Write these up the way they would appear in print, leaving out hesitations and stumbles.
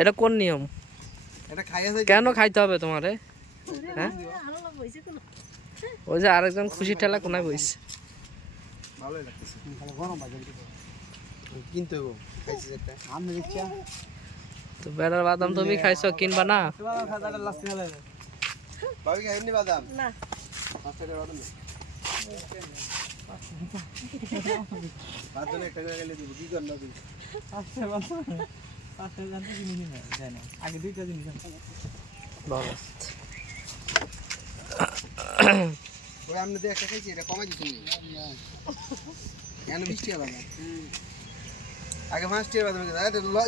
এটা কোন নিয়ম? কেন খাইতে হবে তোমারে? হ্যাঁ, ওই যে আরেকজন খুশি ঠেলা কোনায় বইছে। তো বেড়ার বাদাম তুমি খাইছো, কিনবা না? আগে 5 টাকা বাদাম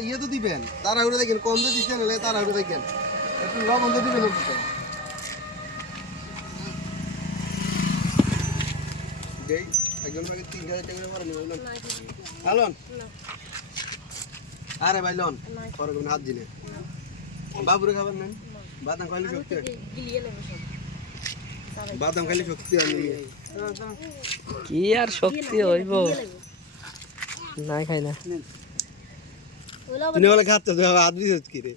ইয়ে তো দিবেন, তাড়াহুড়ো দেখেন, কম তো দিচ্ছেন, তাড়াহুড়ো দেখেন, একটু লবণ তো দিবেন। একজন ভাগে 3000 টাকা করে মারা নিবেন। লন আরে ভাই লন পরে কোন হাত দিলে বাবুরে খাবার নেন। বাদাম খাইলে শক্তি হয়, বাদাম খাইলে শক্তি হয়। কি আর শক্তি হইব? নাই খাই না। তুমি বলে খাচ্ছ তো হাত দিছ কি রে?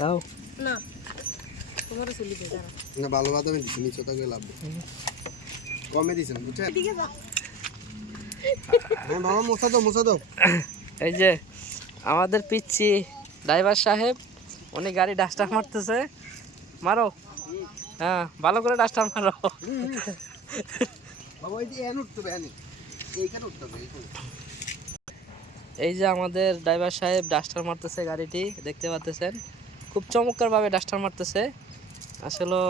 দাও না, ভালো বাদামে দিছি, নিচে তো লাভ কমে দিছেন, বুঝছেন? হ্যাঁ বাবা, মশা দাও। এই যে আমাদের পিচ্ছি ড্রাইভার সাহেব, উনি গাড়ি ডাস্টার মারতেছে। মারো, হ্যাঁ ভালো করে ডাস্টার মারো। বাবা এই যে এন উঠতে হবে, এইখানে উঠতে হবে। এই যে আমাদের ড্রাইভার সাহেব ডাস্টার মারতেছে গাড়িটি, দেখতে পাচ্ছেন খুব চমৎকারভাবে ডাস্টার মারতেছে। আসলে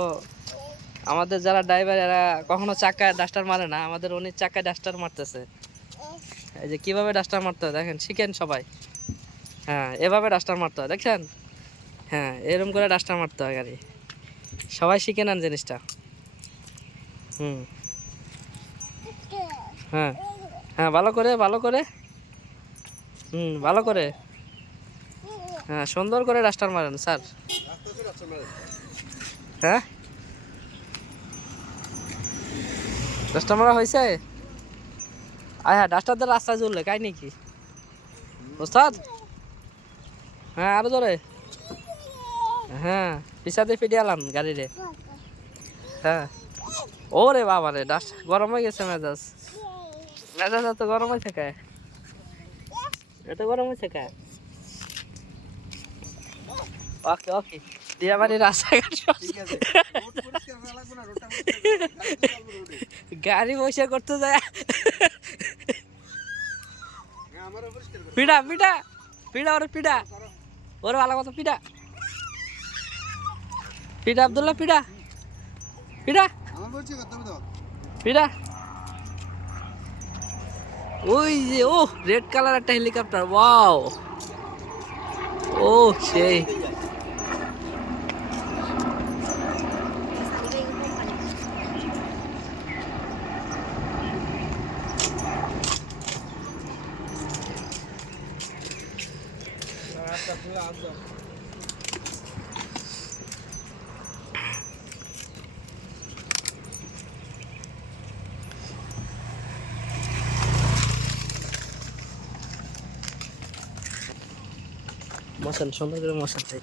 আমাদের যারা ড্রাইভার এরা কখনো চাকায় ডাস্টার মারে না, আমাদের উনি চাকায় ডাস্টার মারতেছে। এই যে কিভাবে ডাস্টার মারতে হয় দেখেন, শিখেন সবাই। হ্যাঁ এভাবে ডাস্টার মারতে হয়, দেখছেন? হ্যাঁ এরকম করে ডাস্টার মারতে হয় গাড়ি। সবাই শিখে নেন জিনিসটা। হ্যাঁ হ্যাঁ, ভালো করে ভালো করে, ভালো করে, হ্যাঁ সুন্দর করে ডাস্টার মারেন স্যার। হ্যাঁ ডাস্টার মারা হয়েছে। হ্যাঁ ডাস্টার দিয়ে রাস্তায় জ্বললে কাই নাকি ওস্তাদ? হ্যাঁ আরো জোরে, হ্যাঁ পিছাতে ফিরে আলাম গাড়ি রে। হ্যাঁ ওরে বাবা রে, ডাস্ট গরম হয়ে গেছে। মেজাজ এত গরম হয়েছে কে? এত গরম হয়েছে কে? ওকে ওকে দিয়া বাড়ি রাস্তাঘাট গাড়ি পয়সা করতে যায়। পিডা পিডা পিডা, ওরে পিডা, ওরে ভালো কথা পিডা, পিডা আব্দুল্লাহ পিডা, পিডা পিডা। ওই যে ও রেড কালার একটা হেলিকপ্টার, ওয়াও, ও সেই। মশান সুন্দর করে মশান চাই।